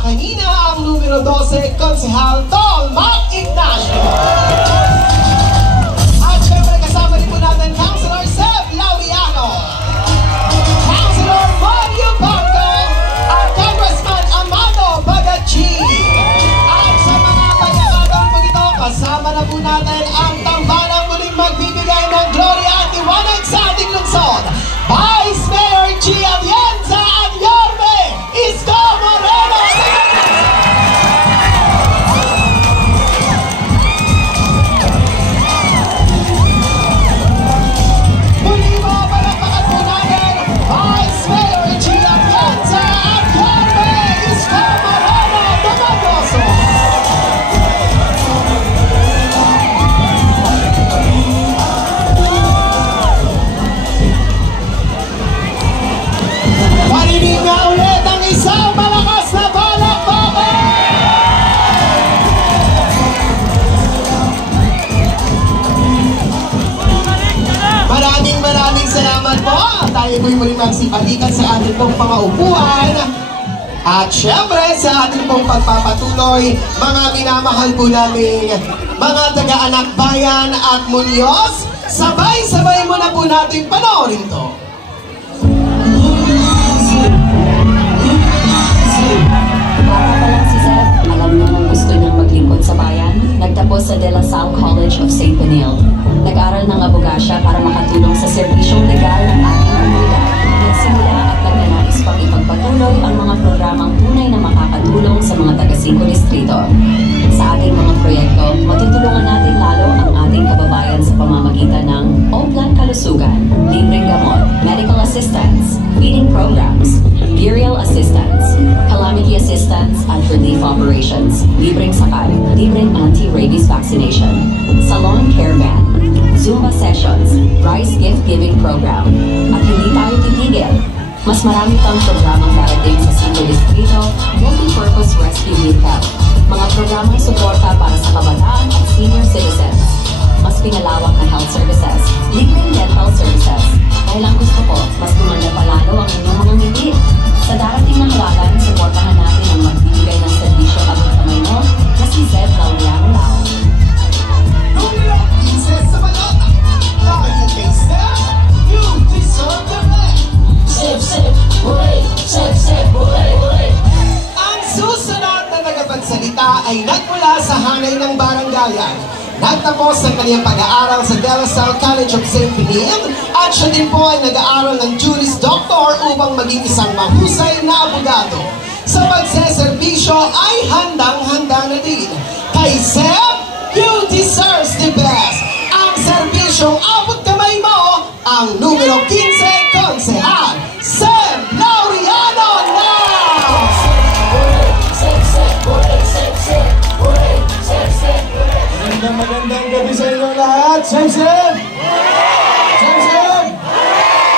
kanina ang numero 12, Konsehal Tol Mac Ignacio. At syempre kasama rin po natin Councilor Seb Laureano, Councilor Mario Bangko, at Congressman Amado Bagachi. At sa mga pagkakataon po ito, kasama na po natin ang tambalang muling magbibigay ng gloria at iwanag sa ating lungsod, Vice Mayor G. Atienza at Yorme Isko Moreno. Muli mo, palakpakan po natin, Vice Mayor G. Atienza at Yorme Isko Moreno Dumagoso. Marinig nga ulit ang isang malakas na palakpakan! Maraming salamat po. Tayo po'y muli magsipalikan sa ating pong pangaupuan. At syempre sa ating pong pagpapatuloy, mga minamahal po namin mga taga-anak bayan at Muñoz, sabay-sabay mo na po natin panoorin to. Bata pa lang si Seb, alam niya nang gusto niyang maglingkod sa bayan. Nagtapos sa De La Salle College of St. Benilde. Nag-aral ng abogasya para makatulong sa serbisyong legal ng ating komunidad. Nagsimula at nagnanais pang ipagpatuloy ang mga programang tunay na makakatulong sa mga taga-5 distrito. Sa ating mga proyekto, matutulungan natin lalo ang ating kababayan sa pamamagitan ng Oplan Kalusugan, libreng gamot, medical assistance, feeding programs, burial assistance, calamity assistance at relief operations, libreng sakay, libreng anti-rabies vaccination, salon care van, Zumba sessions, rice gift-giving program, at hindi tayo titigil. Mas marami pang programang darating sa 5 distrito, multi-purpose rescue vehicle, mga programang suporta para sa kabataan at senior citizens, mas pinalawak na health services, libreng dental services. Dahil ang gusto ko, mas gumanda palalo ang inyong mga ngiti. Sa darating na halalan, suportahan natin ang magbibigay ng serbisyo abot kamay mo na si Seb Laureano Lao. Numero 15 sa balota. Dahil kay Seb, you deserve the best. Seb, Seb, hooray! Seb, Seb, hooray, hooray! Ang susunod na tagapagsalita ay nagmula sa hanay ng baranggayan. Nagtapos ng kanyang pag-aaral sa De La Salle College of St. Benilde at siya din po ay nag-aaral ng Juris Doctor upang maging isang mahusay na abogado. Sa pagseserbisyo ay handang-handa na din. Kay Seb, you deserves the best. Ang serbisyong abot kamay mo, ang numero 15, Konsehal Seb Laureano Lao! Seb, Seb, hooray! Seb, Seb, hooray! Seb, Seb, hooray! Magandang gabi sa inyo lahat! Seb, Seb! Seb, Seb!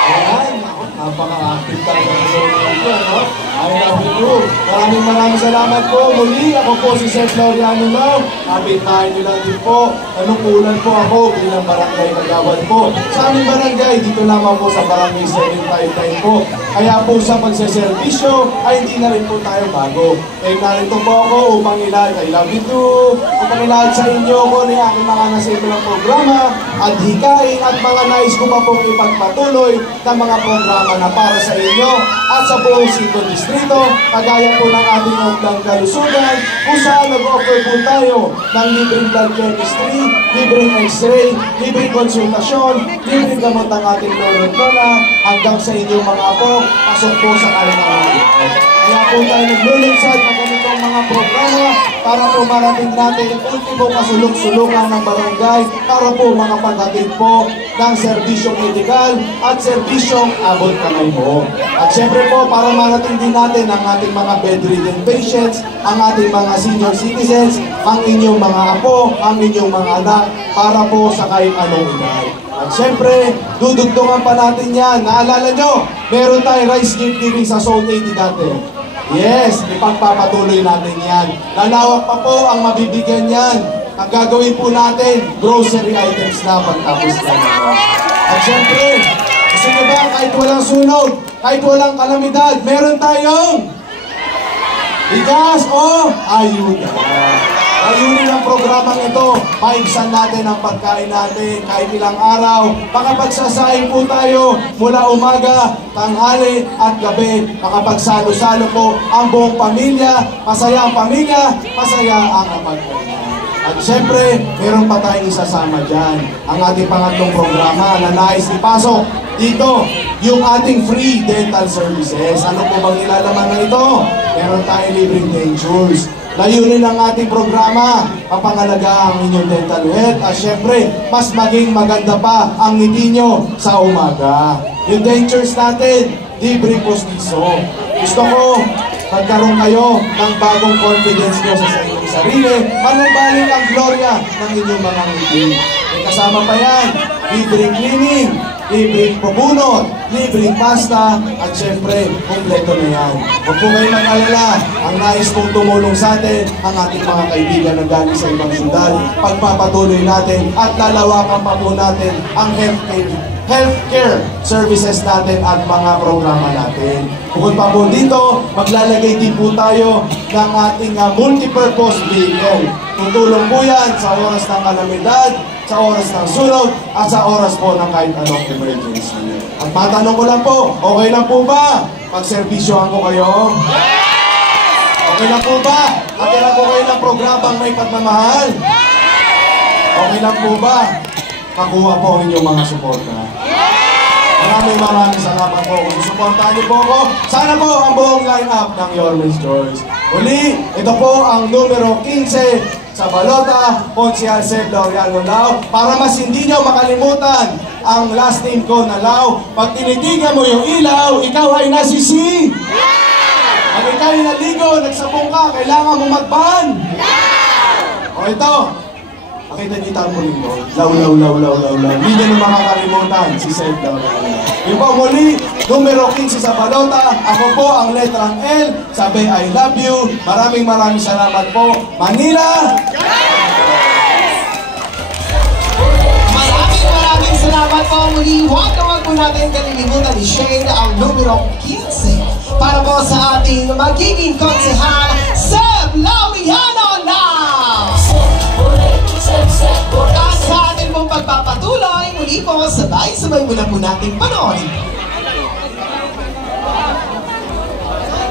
Ayan, napaka-active talaga ng show nito, no? I love you. Maraming salamat po. Muli, ako po si Seb Laureano Lao. Kapit-bahay nyo lang din po. Nanukulan po ako bilang barangay kagawad po. Sa aming barangay, dito lamang po sa barangay 759 po. Kaya po sa pagseservisyo ay hindi na rin po tayo bago. Eh, narito po ako upang ilahad. I love you too. Upang ilahad sa inyo ko ni aking mga nasimulang programa at hikain at mga nais ko pa pong ipagpatuloy na mga programa na para sa inyo at sa buong 5 distrito, kagaya po ng ating Oplan Kalusugan, kung saan nag-offer po tayo ng libreng blood chemistry, libreng x-ray, libreng konsultasyon, libreng gamot ang ating lolo-lola, hanggang sa inyong mga apo, pasok po sa kanilang. Kaya po tayo naglulunsad na ganitong mga programa para po marating natin yung ultimo kasulok-sulukan ng barangay para po makapaghatid po ng serbisyong medikal at serbisyong abot kamay po. At syempre po para marating din natin ang ating mga bedridden patients, ang ating mga senior citizens, ang inyong mga apo, ang inyong mga anak para po sa kahit anong edad. At syempre, dudugtungan pa natin yan. Naalala nyo, meron tayong rice gift giving sa Zone 80 dati. Yes, ipagpapatuloy natin yan. Lalawak pa po ang mabibigyan yan. Ang gagawin po natin, grocery items na pagtapos na. At syempre, gusto nyo ba kahit walang sunog, kahit walang kalamidad, meron tayong bigas o ayuda. Ayunin ang programang ito, paigsan natin ang pagkain natin kahit ilang araw. Makapagsasaing po tayo mula umaga, tanghali at gabi. Makapagsalo-salo po ang buong pamilya, masaya ang pamilya, masaya ang kapagkainan. At syempre, meron pa tayong isasama dyan. Ang ating pangatlong programa na nais ipasok dito, yung ating free dental services. Ano po bang nilalaman na ito? Meron tayong libreng dentures. Layunin ng ating programa, mapangalaga ang inyong dental health at syempre, mas maging maganda pa ang ngiti nyo sa umaga. Yung dentures natin, libre postiso. Gusto ko, magkaroon kayo ng bagong confidence nyo sa inyong sarili, manumbalik ang gloria ng inyong mga ngiti. May kasama pa yan, libreng cleaning, libreng pabunot, libreng pasta, at syempre, kompleto na yan. Huwag po kayo mag-alala, ang nais pong tumulong sa atin, ang ating mga kaibigan na galing sa ibang syudad, pagpapatuloy natin at lalawakan pa po natin ang healthcare services natin at mga programa natin. Bukod pa po dito, maglalagay din po tayo ng ating multipurpose vehicle. Tutulong po yan sa oras ng kalamidad, sa oras ng sunog, at sa oras po ng kahit anong emergency. At matanong ko lang po, okay lang po ba pagserbisyohan ko kayo? Okay lang po ba? Atira ko kayo ng programang may pagmamahal? Okay lang po ba? Makuha po ang inyong mga suporta. Maraming salamat po. Kung susuportahan niyo po ako, sana po ang buong line-up ng Yorme's Choice. Uli, ito po ang numero 15 sa balota, Ponce Alceb Laureano Lao. Para mas hindi nyo makalimutan ang last name ko na Lao. Pag tinitigan mo yung ilaw, ikaw ay nasisi. Pag ikaw'y naligo, nagsabong ka, kailangan mo magban. O ito, pakita niyo itang muling mo. Law. Hindi nyo na makakalimutan si Seb Laureano. Yung po muli, numero 15 sa balota. Ako po ang letrang L. Sabi, I love you. Maraming salamat po. Manila! Maraming salamat po muli. Huwag po natin kalilimutan i-share ang numero 15 para po sa ating magiging konsehal, Seb Laureano now! At sa ating pong pagpapatuloy, muli po sabay-sabay muna po natin panoorin